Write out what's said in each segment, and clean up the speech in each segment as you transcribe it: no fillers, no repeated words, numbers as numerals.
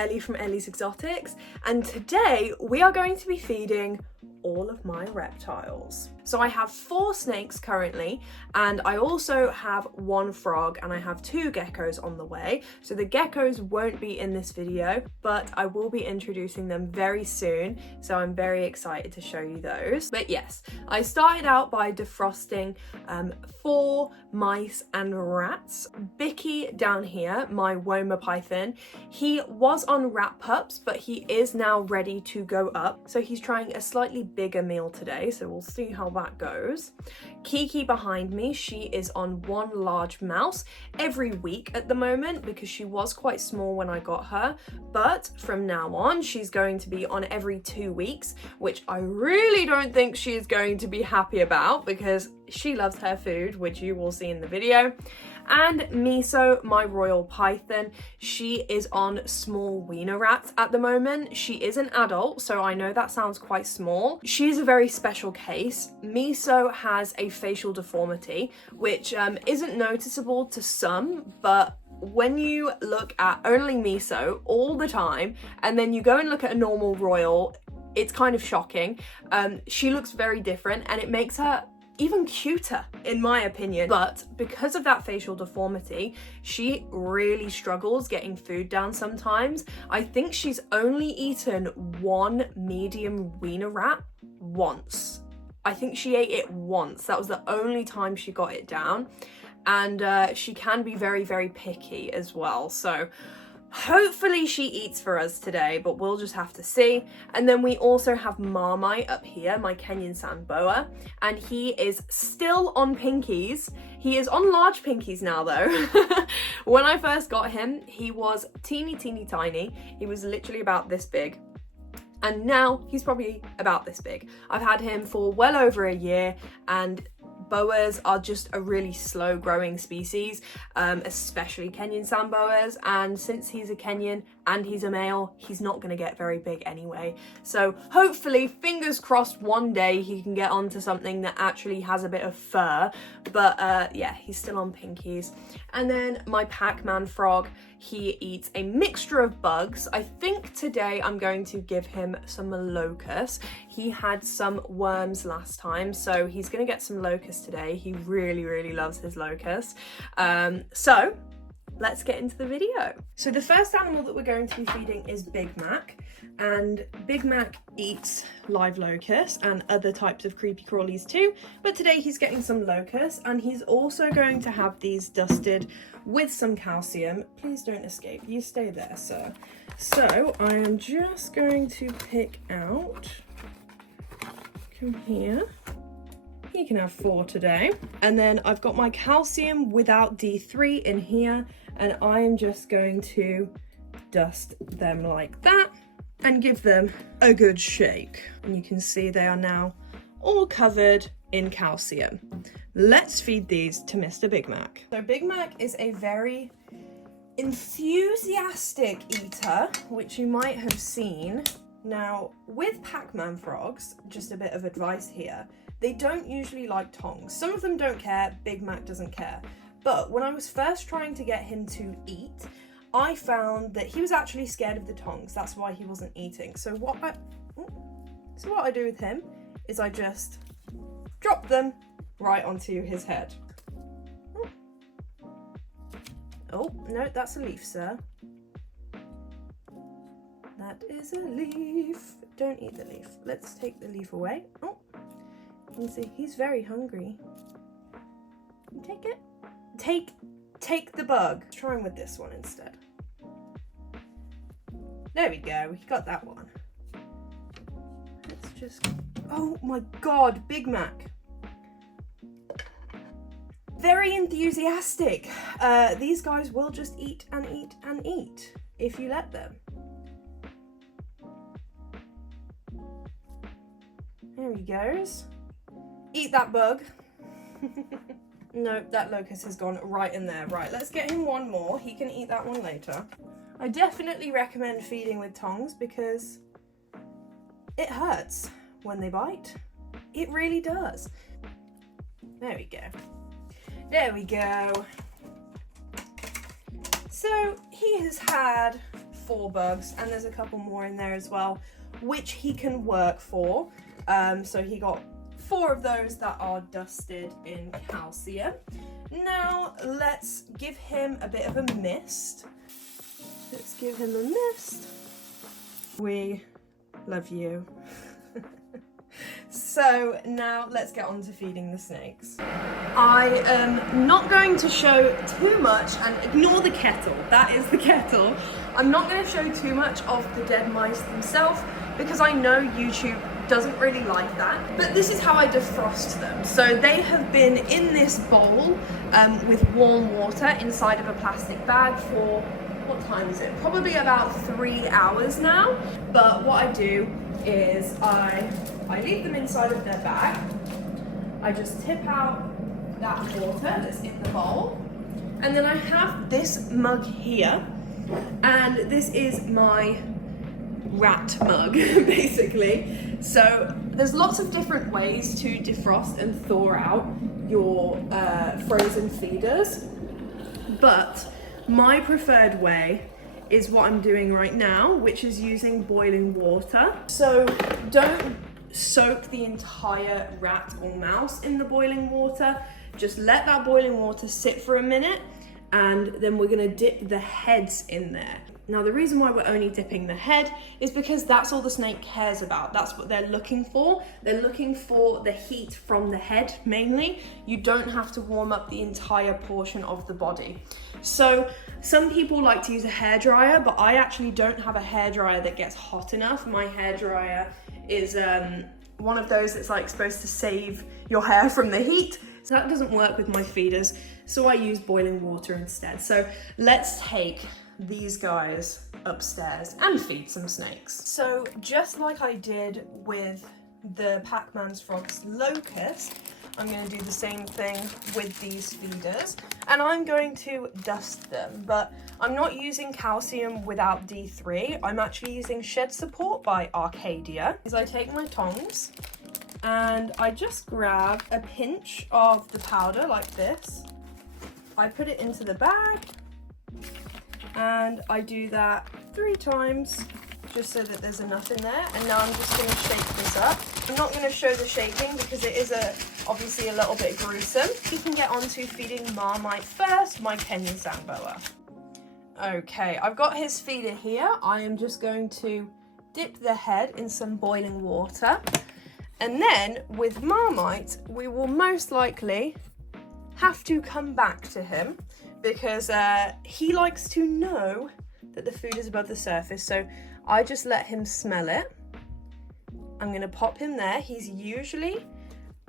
Ellie from Ellie's Exotics, and today we are going to be feeding all of my reptiles. So I have 4 snakes currently, and I also have 1 frog, and I have 2 geckos on the way. So the geckos won't be in this video, but I will be introducing them very soon, so I'm very excited to show you those. But yes, I started out by defrosting 4 mice and rats. Bicky down here, my Woma python, he was on rat pups, but he is now ready to go up. So he's trying a slightly bigger meal today, so we'll see how that goes. Kiki behind me, she is on 1 large mouse every week at the moment because she was quite small when I got her, but from now on she's going to be on every 2 weeks, which I really don't think she's going to be happy about because she loves her food, which you will see in the video. And Miso, my royal python, she is on small wiener rats at the moment. She is an adult, so I know that sounds quite small. She's a very special case. Miso has a facial deformity, which isn't noticeable to some, but when you look at only Miso all the time, and then you go and look at a normal royal, it's kind of shocking. She looks very different, and it makes her even cuter in my opinion. But because of that facial deformity, she really struggles getting food down sometimes. I think she's only eaten 1 medium wiener rat once. I think she ate it once. That was the only time she got it down. And she can be very, very picky as well. So hopefully she eats for us today, but we'll just have to see. And then we also have Marmite up here, my Kenyan sand boa, and he is still on pinkies. He is on large pinkies now though. When I first got him, he was teeny tiny. He was literally about this big. And now he's probably about this big. I've had him for well over a year, and boas are just a really slow growing species, especially Kenyan sand boas, and since he's a Kenyan and he's a male, he's not going to get very big anyway. So hopefully, fingers crossed, one day he can get onto something that actually has a bit of fur, but yeah, he's still on pinkies. And then my Pac-Man frog, he eats a mixture of bugs. I think today I'm going to give him some locusts. He had some worms last time, so he's going to get some locusts today. He really loves his locusts. So let's get into the video. So the first animal that we're going to be feeding is Big Mac, and Big Mac eats live locusts and other types of creepy crawlies too, but today he's getting some locusts, and he's also going to have these dusted with some calcium. Please don't escape, you stay there, sir. So I am just going to pick out, come here. You can have 4 today. And then I've got my calcium without D3 in here, and I am just going to dust them like that and give them a good shake. And you can see they are now all covered in calcium. Let's feed these to Mr. Big Mac. So Big Mac is a very enthusiastic eater, which you might have seen. Now, with Pac-Man frogs, just a bit of advice here, they don't usually like tongs. Some of them don't care, Big Mac doesn't care. But when I was first trying to get him to eat, I found that he was actually scared of the tongs. That's why he wasn't eating. So what I do with him is I just drop them right onto his head. Oh, no, that's a leaf, sir. That is a leaf. Don't eat the leaf. Let's take the leaf away. Oh, you can see he's very hungry. Take it. Take the bug. Let's try him with this one instead. There we go. He got that one. Let's just. Oh my God, Big Mac. Very enthusiastic. These guys will just eat and eat and eat if you let them. There he goes. Eat that bug. No, that locust has gone right in there. Right, let's get him 1 more. He can eat that one later. I definitely recommend feeding with tongs because it hurts when they bite. It really does. There we go. There we go. So he has had 4 bugs, and there's a couple more in there as well, which he can work for. So he got 4 of those that are dusted in calcium. Now let's give him a bit of a mist. Let's give him a mist. We love you. So now let's get on to feeding the snakes. I am not going to show too much, and ignore the kettle, that is the kettle. I'm not going to show too much of the dead mice themselves because I know YouTube doesn't really like that. But this is how I defrost them. So they have been in this bowl with warm water inside of a plastic bag for, what time is it? Probably about 3 hours now. But what I do is I leave them inside of their bag. I just tip out that water that's in the bowl. And then I have this mug here. And this is my rat mug, basically. So there's lots of different ways to defrost and thaw out your frozen feeders. But my preferred way is what I'm doing right now, which is using boiling water. So don't soak the entire rat or mouse in the boiling water. Just let that boiling water sit for a minute, and then we're gonna dip the heads in there. Now the reason why we're only dipping the head is because that's all the snake cares about. That's what they're looking for. They're looking for the heat from the head mainly. You don't have to warm up the entire portion of the body. So some people like to use a hairdryer, but I actually don't have a hairdryer that gets hot enough. My hairdryer is one of those that's like supposed to save your hair from the heat. So that doesn't work with my feeders. So I use boiling water instead. So let's take these guys upstairs and feed some snakes. So just like I did with the Pac-Man's Frog's locust, I'm going to do the same thing with these feeders, and I'm going to dust them, but I'm not using calcium without D3. I'm actually using Shed Support by Arcadia. Is I take my tongs and I just grab a pinch of the powder like this. I put it into the bag, and I do that 3 times just so that there's enough in there. And now I'm just going to shake this up. I'm not going to show the shaking because it is obviously a little bit gruesome. We can get on to feeding Marmite first, my Kenyan sand boa. Okay, I've got his feeder here. I am just going to dip the head in some boiling water. And then with Marmite, we will most likely have to come back to him because he likes to know that the food is above the surface. So I just let him smell it. I'm going to pop him there. He's usually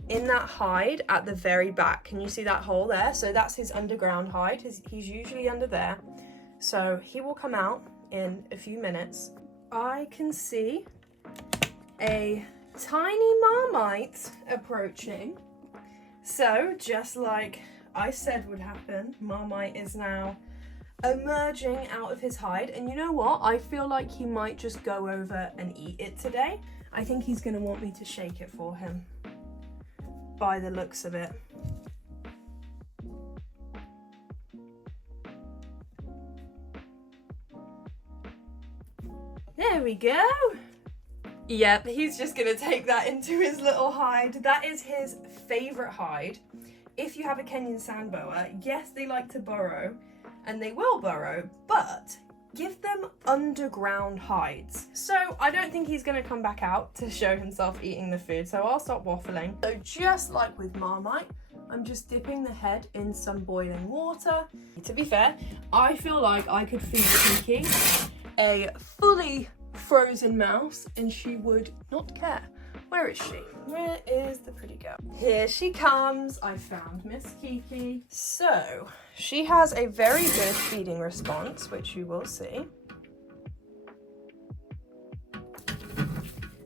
in that hide at the very back. Can you see that hole there? So that's his underground hide. He's usually under there. So he will come out in a few minutes. I can see a tiny Marmite approaching. So just like I said would happen, Marmite is now emerging out of his hide. And you know what? I feel like he might just go over and eat it today. I think he's going to want me to shake it for him by the looks of it. There we go. Yep, he's just gonna take that into his little hide. That is his favorite hide. If you have a Kenyan sand boa, yes, they like to burrow, and they will burrow, but give them underground hides. So I don't think he's gonna come back out to show himself eating the food, so I'll stop waffling. So just like with Marmite, I'm just dipping the head in some boiling water. To be fair, I feel like I could feed Kiki a fully frozen mouse and she would not care. Where is she? Where is the pretty girl? Here she comes. I found Miss Kiki. So she has a very good feeding response, which you will see.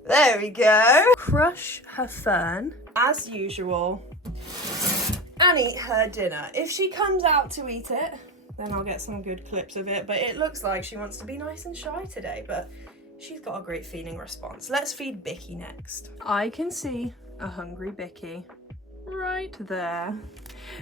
There we go. Crush her fern as usual and eat her dinner. If she comes out to eat it, then I'll get some good clips of it, but it looks like she wants to be nice and shy today, but she's got a great feeding response. Let's feed Bicky next. I can see a hungry Bicky right there.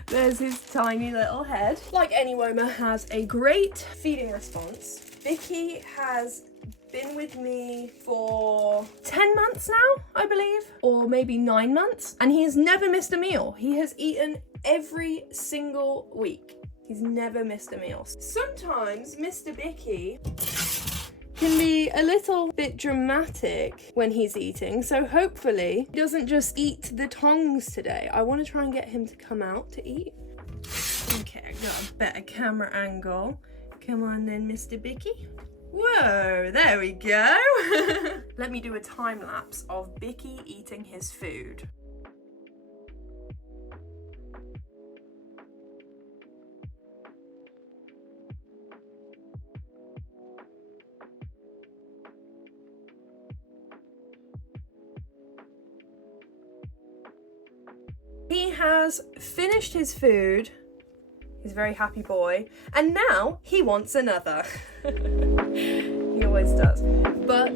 There's his tiny little head. Like any Woma, has a great feeding response. Bicky has been with me for 10 months now, I believe, or maybe 9 months, and he has never missed a meal. He has eaten every single week. He's never missed a meal. Sometimes Mr. Bicky can be a little bit dramatic when he's eating, so hopefully he doesn't just eat the tongs today. I want to try and get him to come out to eat. Okay, I got a better camera angle. Come on then, Mr. Bicky. Whoa, there we go. Let me do a time lapse of Bicky eating his food. He has finished his food. He's a very happy boy. And now he wants another. He always does. But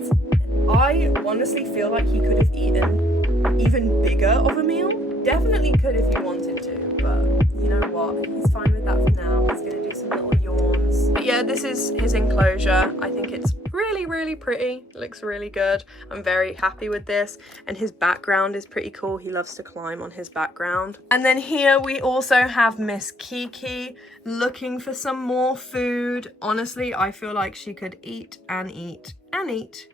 I honestly feel like he could have eaten even bigger of a meal. Definitely could if he wanted to, but you know what? He's fine with that for now. He's gonna do some little yawns. But yeah, this is his enclosure. I think it's really pretty. It looks really good. I'm very happy with this, and his background is pretty cool. He loves to climb on his background. And then here we also have Miss Kiki looking for some more food. Honestly, I feel like she could eat and eat and eat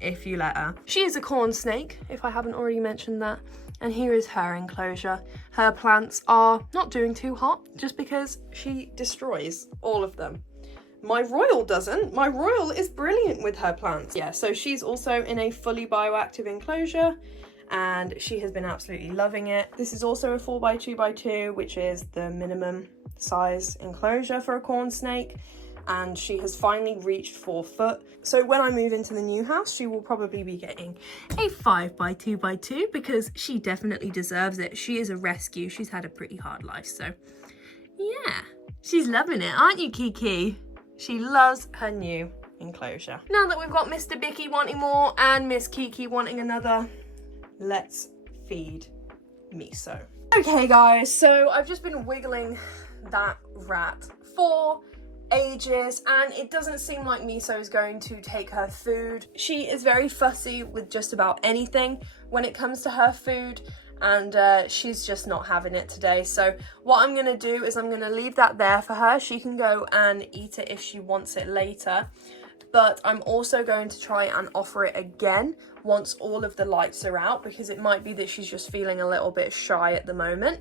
if you let her. She is a corn snake, if I haven't already mentioned that. And here is her enclosure. Her plants are not doing too hot just because she destroys all of them. My Royal doesn't. My Royal is brilliant with her plants. Yeah, so she's also in a fully bioactive enclosure and she has been absolutely loving it. This is also a 4x2x2, which is the minimum size enclosure for a corn snake. And she has finally reached 4 foot. So when I move into the new house, she will probably be getting a 5x2x2 because she definitely deserves it. She is a rescue. She's had a pretty hard life. So yeah, she's loving it, aren't you, Kiki? She loves her new enclosure. Now that we've got Mr. Bicky wanting more and Miss Kiki wanting another, let's feed Miso. Okay guys, so I've just been wiggling that rat for ages and it doesn't seem like Miso is going to take her food. She is very fussy with just about anything when it comes to her food, and she's just not having it today. So what I'm gonna do is I'm gonna leave that there for her. She can go and eat it if she wants it later, but I'm also going to try and offer it again once all of the lights are out, because it might be that she's just feeling a little bit shy at the moment.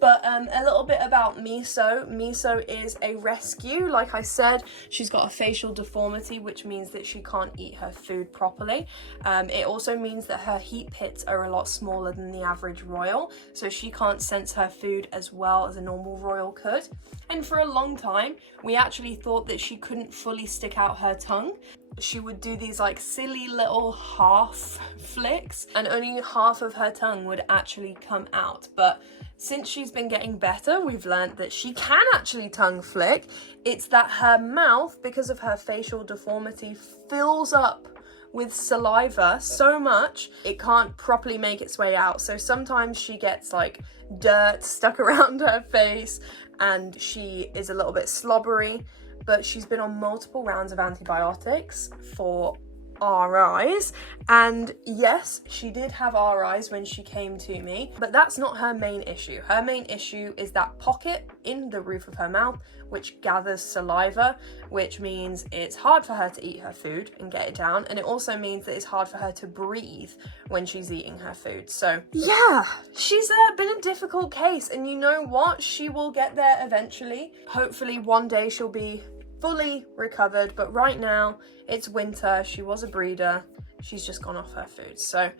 But a little bit about Miso. Miso is a rescue. Like I said, she's got a facial deformity, which means that she can't eat her food properly. It also means that her heat pits are a lot smaller than the average Royal, so she can't sense her food as well as a normal Royal could. And for a long time, we actually thought that she couldn't fully stick out her tongue. She would do these like silly little half flicks, and only half of her tongue would actually come out. But since she's been getting better, we've learned that she can actually tongue flick. It's that her mouth, because of her facial deformity, fills up with saliva so much it can't properly make its way out. So sometimes she gets like dirt stuck around her face and she is a little bit slobbery. But she's been on multiple rounds of antibiotics for RIs, and yes, she did have RIs when she came to me, but that's not her main issue. Her main issue is that pocket in the roof of her mouth which gathers saliva, which means it's hard for her to eat her food and get it down, and it also means that it's hard for her to breathe when she's eating her food. So yeah, she's been a difficult case, and you know what, she will get there eventually. Hopefully one day she'll be fully recovered, but right now it's winter. She was a breeder, she's just gone off her food, so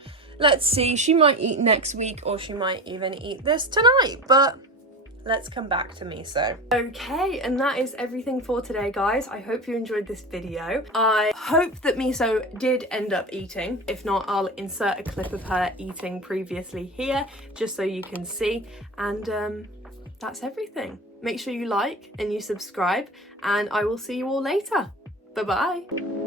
let's see. She might eat next week, or she might even eat this tonight, but let's come back to Miso. Okay, and that is everything for today, guys. I hope you enjoyed this video. I hope that Miso did end up eating. If not, I'll insert a clip of her eating previously here just so you can see, and that's everything. Make sure you like and you subscribe, and I will see you all later. Bye-bye.